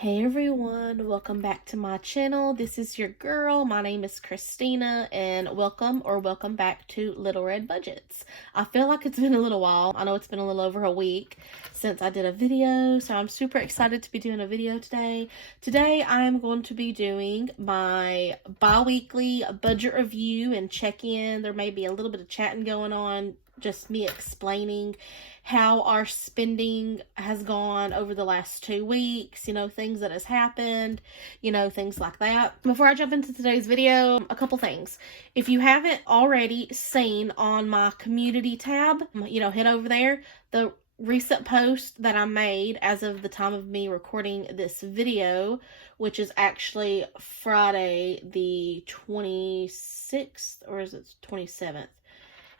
Hey everyone, welcome back to my channel. This is your girl. My name is Christina and welcome back to Little Red Budgets. I feel like it's been a little while. I know it's been a little over a week since I did a video, so I'm super excited to be doing a video today. Today I am going to be doing my bi-weekly budget review and check-in. There may be a little bit of chatting going on, just me explaining how our spending has gone over the last 2 weeks, things that has happened, things like that. Before I jump into today's video, a couple things. If you haven't already seen on my community tab, head over there. The recent post that I made as of the time of me recording this video, which is actually Friday the 26th, or is it 27th?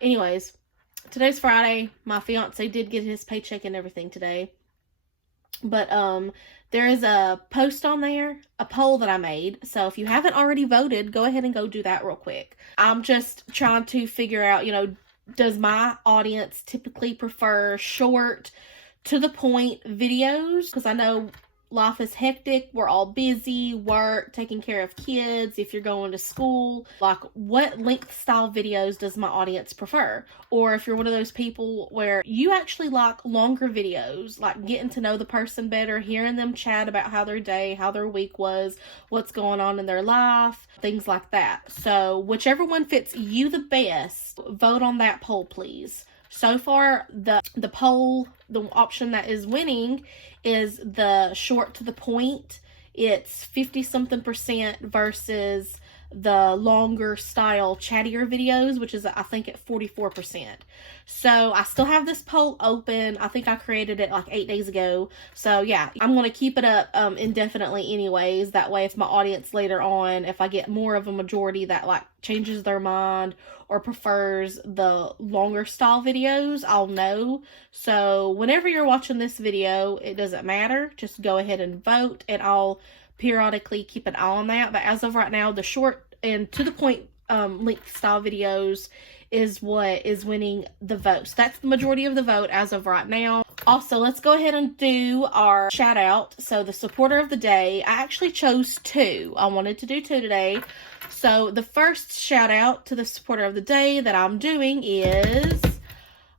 Anyways, today's Friday. My fiance did get his paycheck and everything today. But there is a post on there, a poll that I made. So if you haven't already voted, go ahead and go do that real quick. I'm just trying to figure out, does my audience typically prefer short, to the point videos? Because I know life is hectic. We're all busy, work, taking care of kids, if you're going to school. Like, what length style videos does my audience prefer? Or if you're one of those people where you actually like longer videos, like getting to know the person better, hearing them chat about how their day, how their week was, what's going on in their life, things like that. So whichever one fits you the best, vote on that poll, please. So far, the poll, the option that is winning is the short to the point. It's 50-something% versus the longer style chattier videos, which is I think at 44%. So I still have this poll open. I think I created it like 8 days ago. So yeah, I'm going to keep it up indefinitely anyways. That way if my audience later on, if I get more of a majority that like changes their mind or prefers the longer style videos, I'll know. So whenever you're watching this video, it doesn't matter. Just go ahead and vote and I'll periodically keep an eye on that. But as of right now, the short and to the point length style videos is what is winning the vote. So that's the majority of the vote as of right now. Also, let's go ahead and do our shout out. So the supporter of the day, I actually chose 2. I wanted to do 2 today. So the first shout out to the supporter of the day that I'm doing is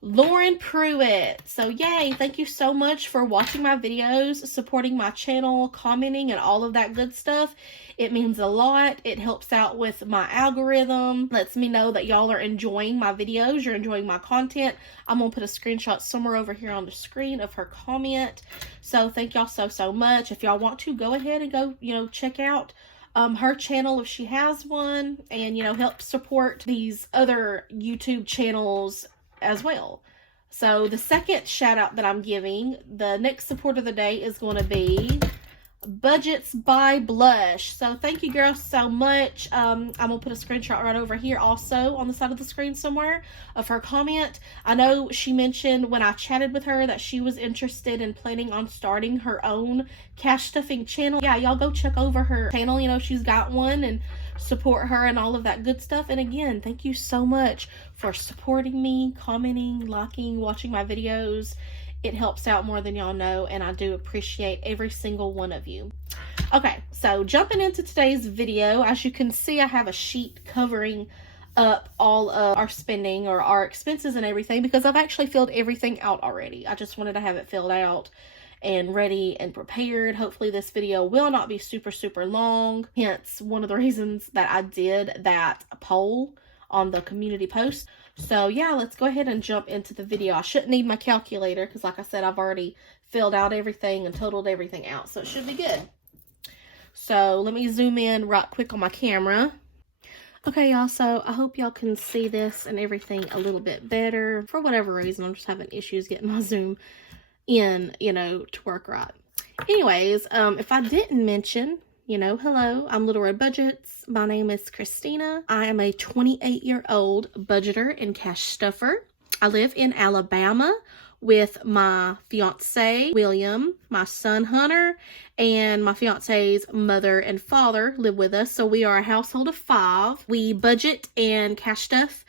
Lauren Pruitt. So yay, thank you so much for watching my videos, supporting my channel, commenting, and all of that good stuff. It means a lot. It helps out with my algorithm, lets me know that y'all are enjoying my videos, you're enjoying my content. I'm gonna put a screenshot somewhere over here on the screen of her comment. So thank y'all so much. If y'all want to, go ahead and go, check out her channel if she has one, and help support these other YouTube channels as well. So the second shout out that I'm giving, the next support of the day, is going to be Budgets by Blush. So thank you, girls, so much. I'm gonna put a screenshot right over here also on the side of the screen somewhere of her comment. I know she mentioned when I chatted with her that she was interested in planning on starting her own cash stuffing channel. Yeah, y'all go check over her channel. She's got one, and support her and all of that good stuff. And again, thank you so much for supporting me, commenting, liking, watching my videos. It helps out more than y'all know, and I do appreciate every single one of you. Okay, so jumping into today's video, as you can see, I have a sheet covering up all of our spending or our expenses and everything because I've actually filled everything out already. I just wanted to have it filled out and ready and prepared. Hopefully this video will not be super long, hence one of the reasons that I did that poll on the community post. So yeah, let's go ahead and jump into the video. I shouldn't need my calculator because like I said, I've already filled out everything and totaled everything out, so it should be good. So let me zoom in right quick on my camera. Okay, y'all, so I hope y'all can see this and everything a little bit better. For whatever reason, I'm just having issues getting my zoom in, to work right. Anyways, if I didn't mention, hello, I'm Little Red Budgets. My name is Christina. I am a 28-year-old budgeter and cash stuffer. I live in Alabama with my fiance, William, my son, Hunter, and my fiance's mother and father live with us. So we are a household of 5. We budget and cash stuff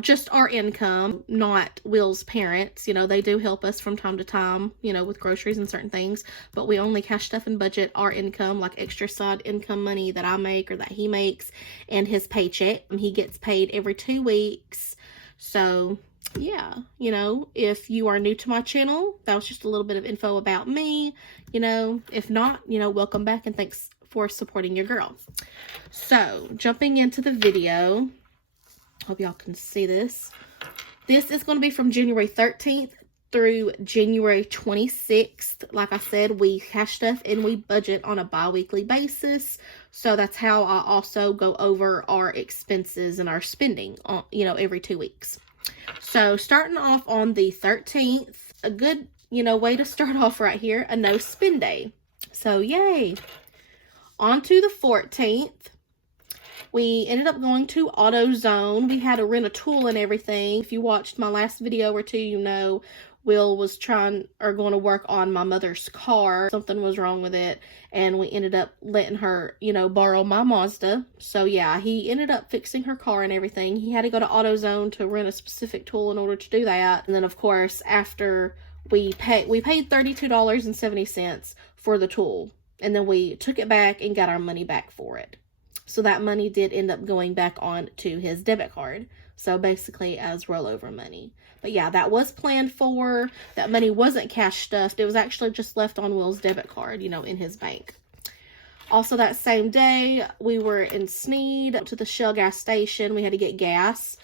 Just our income, not Will's parents. You know, they do help us from time to time, you know, with groceries and certain things, but we only cash stuff and budget our income, like extra side income money that I make or that he makes, and his paycheck. And he gets paid every 2 weeks. So yeah, you know, if you are new to my channel, that was just a little bit of info about me. You know, if not, you know, welcome back and thanks for supporting your girl. So jumping into the video, hope y'all can see this. This is going to be from January 13th through January 26th. Like I said, we cash stuff and we budget on a bi-weekly basis. So that's how I also go over our expenses and our spending on, you know, every 2 weeks. So starting off on the 13th, a good, you know, way to start off right here, a no spend day. So yay. On to the 14th. We ended up going to AutoZone. We had to rent a tool and everything. If you watched my last video or two, you know Will was going to work on my mother's car. Something was wrong with it, and we ended up letting her, you know, borrow my Mazda. So yeah, he ended up fixing her car and everything. He had to go to AutoZone to rent a specific tool in order to do that. And then of course, after we paid $32.70 for the tool, and then we took it back and got our money back for it. So that money did end up going back on to his debit card. So basically as rollover money. But yeah, that was planned for. That money wasn't cash stuffed. It was actually just left on Will's debit card, you know, in his bank. Also that same day, we were in Sneed to the Shell gas station. We had to get gas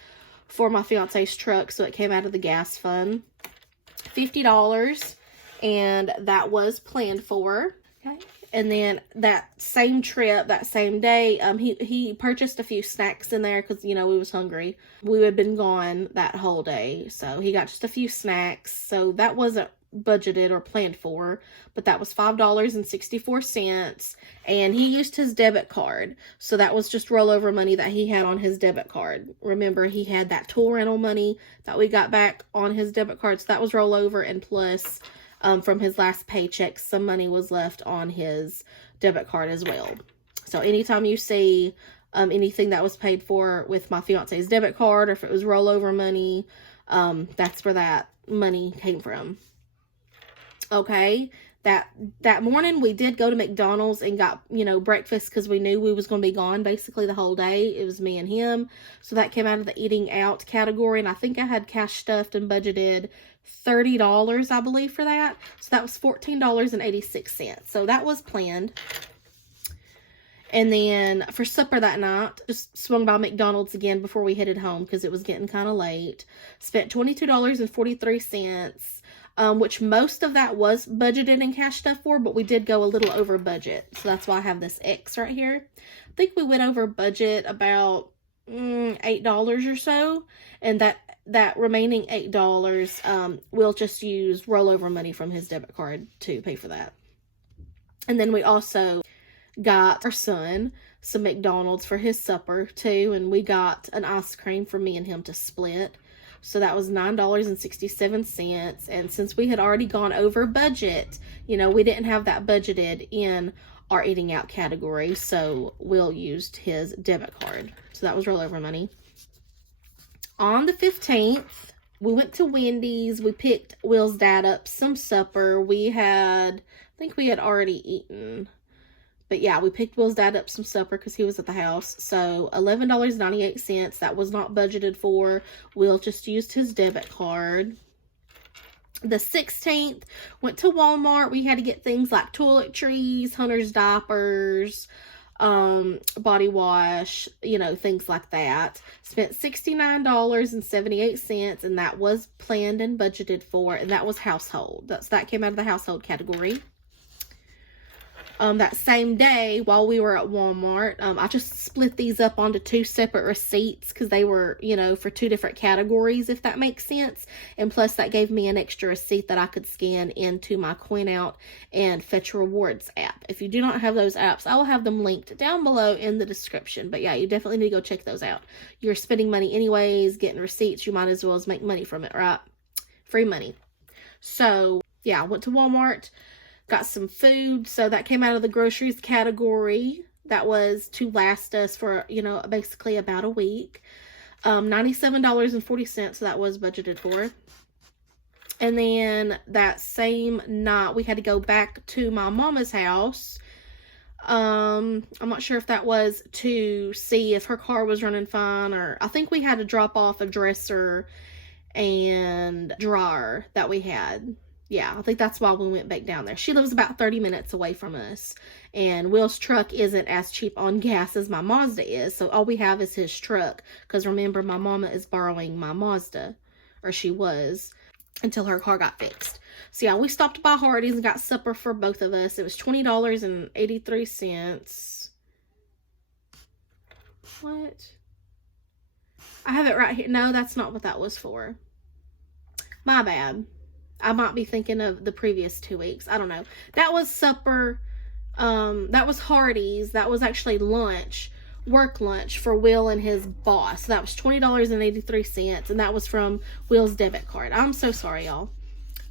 for my fiance's truck. So it came out of the gas fund. $50. And that was planned for. Okay. And then that same trip, that same day, he purchased a few snacks in there because, you know, we was hungry. We had been gone that whole day. So he got just a few snacks. So that wasn't budgeted or planned for, but that was $5.64. And he used his debit card. So that was just rollover money that he had on his debit card. Remember, he had that tool rental money that we got back on his debit card. So that was rollover, and plus from his last paycheck, some money was left on his debit card as well. So anytime you see anything that was paid for with my fiance's debit card, or if it was rollover money, that's where that money came from. Okay, that morning we did go to McDonald's and got, you know, breakfast because we knew we was going to be gone basically the whole day. It was me and him. So that came out of the eating out category, and I think I had cash stuffed and budgeted $30, I believe, for that. So that was $14.86. So that was planned. And then for supper that night, just swung by McDonald's again before we headed home because it was getting kind of late. Spent $22.43, which most of that was budgeted and cash stuff for, but we did go a little over budget. So that's why I have this X right here. I think we went over budget about $8 or so, and that remaining $8, we'll just use rollover money from his debit card to pay for that. And then we also got our son some McDonald's for his supper too, and we got an ice cream for me and him to split. So that was $9.67. And since we had already gone over budget, you know, we didn't have that budgeted in our eating out category, so Will used his debit card. So that was rollover money. On the 15th, we went to Wendy's. We picked Will's dad up some supper. I think we had already eaten. But yeah, we picked Will's dad up some supper because he was at the house. So $11.98. That was not budgeted for. Will just used his debit card. The 16th, went to Walmart. We had to get things like toiletries, Hunter's diapers, body wash, you know, things like that. Spent $69.78, and that was planned and budgeted for, and that was household. That came out of the household category. That same day, while we were at Walmart, I just split these up onto 2 separate receipts because they were, you know, for 2 different categories, if that makes sense. And plus, that gave me an extra receipt that I could scan into my Coinout and Fetch Rewards app. If you do not have those apps, I will have them linked down below in the description. But yeah, you definitely need to go check those out. You're spending money anyways, getting receipts, you might as well as make money from it, right? Free money. So yeah, I went to Walmart. Got some food, so that came out of the groceries category. That was to last us for, you know, basically about a week. $97.40, so that was budgeted for. And then that same night, we had to go back to my mama's house. I'm not sure if that was to see if her car was running fine, or I think we had to drop off a dresser and dryer that we had. Yeah, I think that's why we went back down there. She lives about 30 minutes away from us, and Will's truck isn't as cheap on gas as my Mazda is, so all we have is his truck, because remember, my mama is borrowing my Mazda, or she was, until her car got fixed. So yeah, we stopped by Hardee's and got supper for both of us. It was $20.83. What? I have it right here. No, that's not what that was for. My bad. I might be thinking of the previous 2 weeks. I don't know. That was supper. That was Hardee's. That was actually lunch. Work lunch for Will and his boss. That was $20.83, and that was from Will's debit card. I'm so sorry, y'all.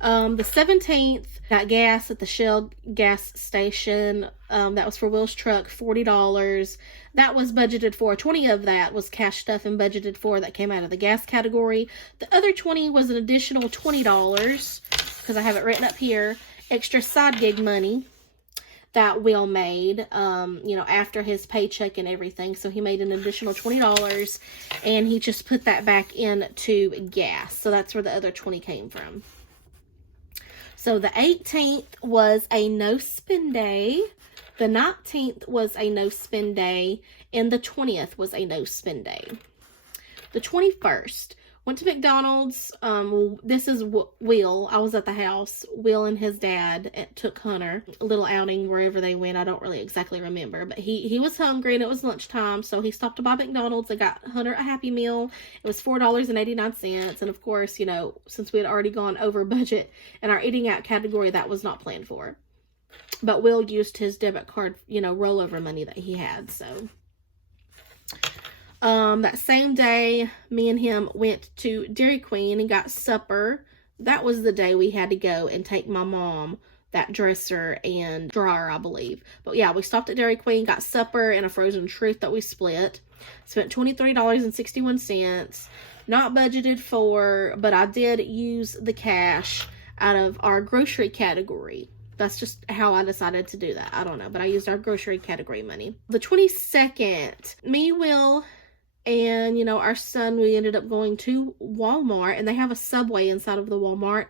The 17th, got gas at the Shell gas station. That was for Will's truck, $40. That was budgeted for. 20 of that was cash stuff and budgeted for. That came out of the gas category. The other 20 was an additional $20, because I have it written up here, extra side gig money that Will made, you know, after his paycheck and everything. So he made an additional $20, and he just put that back into gas. So that's where the other 20 came from. So the 18th was a no-spend day. The 19th was a no-spend day. And the 20th was a no-spend day. The 21st, went to McDonald's. This is Will. I was at the house. Will and his dad took Hunter a little outing wherever they went. I don't really exactly remember, but he was hungry and it was lunchtime, so he stopped by McDonald's and got Hunter a Happy Meal. It was $4.89, and of course, you know, since we had already gone over budget in our eating out category, that was not planned for. But Will used his debit card, you know, rollover money that he had, so. That same day, me and him went to Dairy Queen and got supper. That was the day we had to go and take my mom that dresser and dryer, I believe. But yeah, we stopped at Dairy Queen, got supper and a frozen truth that we split. Spent $23.61. Not budgeted for, but I did use the cash out of our grocery category. That's just how I decided to do that. I don't know, but I used our grocery category money. The 22nd, me, Will, and, you know, our son, we ended up going to Walmart, and they have a Subway inside of the Walmart,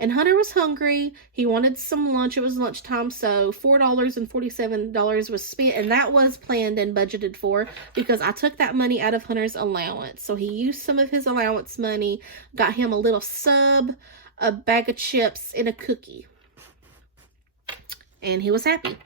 and Hunter was hungry. He wanted some lunch. It was lunchtime, so $4.47 was spent, and that was planned and budgeted for, because I took that money out of Hunter's allowance. So he used some of his allowance money, got him a little sub, a bag of chips, and a cookie, and he was happy.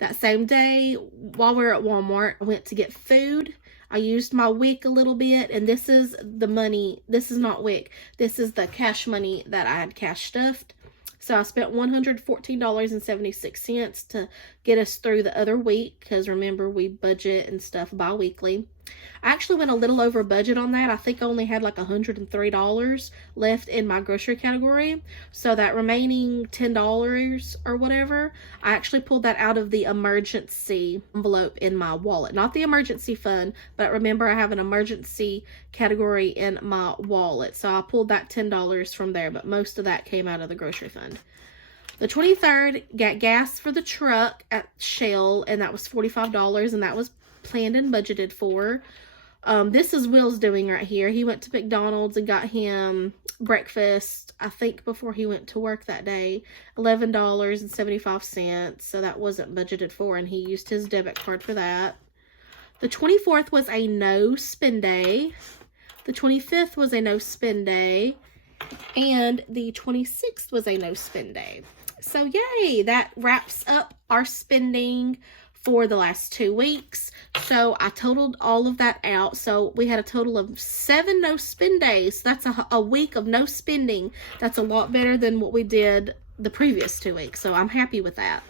That same day, while we were at Walmart, I went to get food. I used my WIC a little bit, and this is the money. This is not WIC. This is the cash money that I had cash stuffed. So I spent $114.76 to get us through the other week, because remember, we budget and stuff bi-weekly. I actually went a little over budget on that. I think I only had like $103 left in my grocery category. So that remaining $10 or whatever, I actually pulled that out of the emergency envelope in my wallet. Not the emergency fund, but remember, I have an emergency category in my wallet. So I pulled that $10 from there, but most of that came out of the grocery fund. The 23rd, got gas for the truck at Shell, and that was $45, and that was planned and budgeted for. This is Will's doing right here. He went to McDonald's and got him breakfast, I think before he went to work that day, $11.75, so that wasn't budgeted for, and he used his debit card for that. The 24th was a no spend day. The 25th was a no spend day, and the 26th was a no spend day. So yay, that wraps up our spending for the last 2 weeks. So I totaled all of that out. So we had a total of 7 no spend days. That's a week of no spending. That's a lot better than what we did the previous 2 weeks. So I'm happy with that.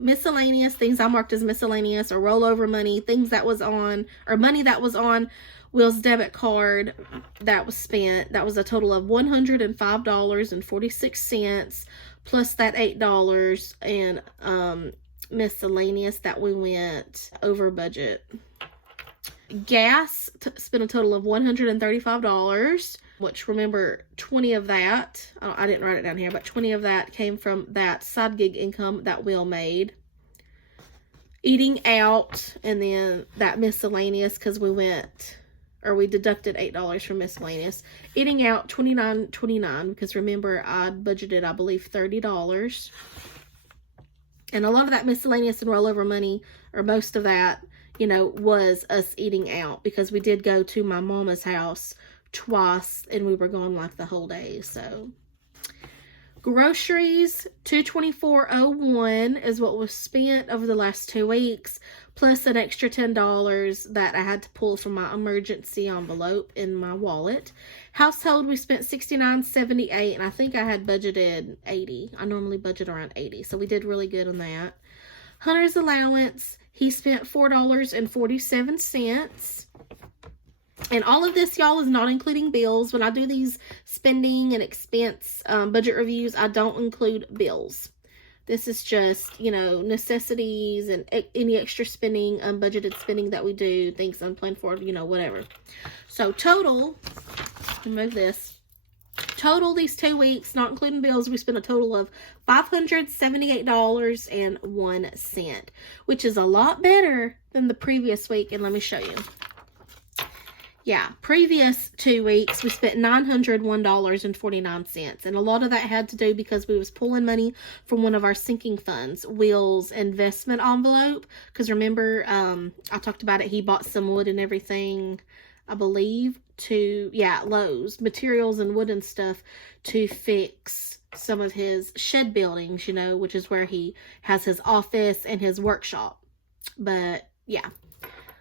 Miscellaneous, things I marked as miscellaneous or rollover money, things that was on, or money that was on Will's debit card that was spent. That was a total of $105.46 plus that $8 and miscellaneous that we went over budget. Gas, spent a total of $135, which, remember, 20 of that, I didn't write it down here, but 20 of that came from that side gig income that Will made. Eating out, and then that miscellaneous, because we deducted $8 from miscellaneous. Eating out, $29.29, because remember, I budgeted, I believe, $30. And a lot of that miscellaneous and rollover money, or most of that, you know, was us eating out, because we did go to my mama's house twice, and we were gone like the whole day. So groceries, $224.01 is what was spent over the last 2 weeks, plus an extra $10 that I had to pull from my emergency envelope in my wallet. Household, we spent $69.78, and I think I had budgeted $80. I normally budget around $80, so we did really good on that. Hunter's allowance, he spent $4.47. And all of this, y'all, is not including bills. When I do these spending and expense budget reviews, I don't include bills. This is just, you know, necessities and any extra spending, unbudgeted spending that we do, things unplanned for, you know, whatever. So total, remove this. Total these 2 weeks, not including bills, we spent a total of $578.01, which is a lot better than the previous week. And let me show you. Yeah, previous 2 weeks, we spent $901.49. And a lot of that had to do because we was pulling money from one of our sinking funds, Will's investment envelope. Because remember, I talked about it. He bought some wood and everything, I believe, Lowe's, materials and wood and stuff to fix some of his shed buildings, you know, which is where he has his office and his workshop. But yeah.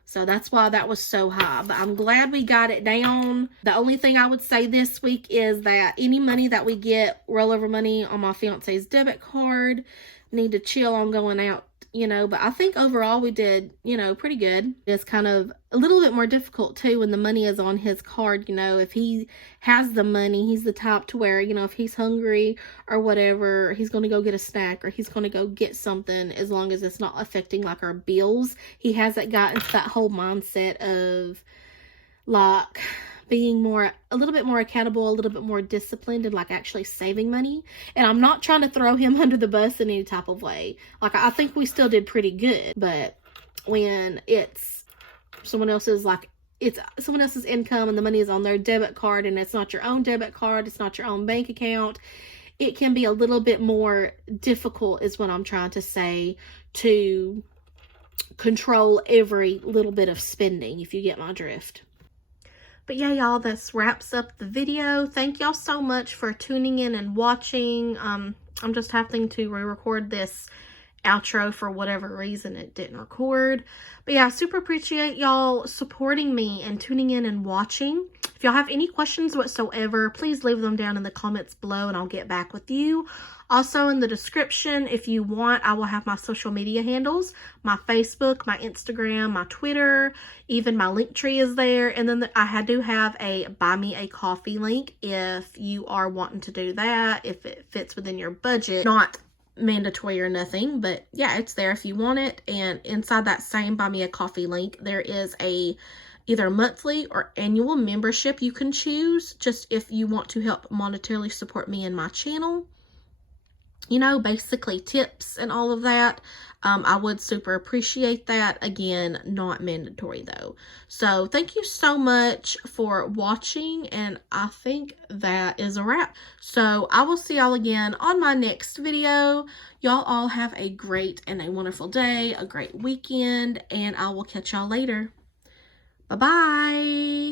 So that's why that was so high. But I'm glad we got it down. The only thing I would say this week is that any money that we get, rollover money on my fiance's debit card, need to chill on going out, you know. But I think overall we did, you know, pretty good. It's kind of a little bit more difficult too when the money is on his card, you know. If he has the money, he's the type to where, you know, if he's hungry or whatever, he's going to go get a snack or he's going to go get something, as long as it's not affecting like our bills. He hasn't gotten to that whole mindset of like being a little bit more accountable, a little bit more disciplined, and like actually saving money. And I'm not trying to throw him under the bus in any type of way. Like, I think we still did pretty good, but when it's someone else's, like, it's someone else's income and the money is on their debit card and it's not your own debit card, it's not your own bank account, it can be a little bit more difficult, is what I'm trying to say, to control every little bit of spending, if you get my drift. But yeah, y'all, this wraps up the video. Thank y'all so much for tuning in and watching. I'm just having to re-record this outro for whatever reason it didn't record. But yeah, I super appreciate y'all supporting me and tuning in and watching. If y'all have any questions whatsoever, please leave them down in the comments below and I'll get back with you. Also in the description, if you want, I will have my social media handles, my Facebook, my Instagram, my Twitter, even my Linktree is there. And then I do have a buy me a coffee link if you are wanting to do that, if it fits within your budget. Not mandatory or nothing, but yeah, it's there if you want it. And inside that same buy me a coffee link, there is a either monthly or annual membership you can choose, just if you want to help monetarily support me and my channel. You know, basically tips and all of that. I would super appreciate that. Again, not mandatory though. So thank you so much for watching, and I think that is a wrap. So I will see y'all again on my next video. Y'all all have a great and a wonderful day, a great weekend, and I will catch y'all later. Bye-bye.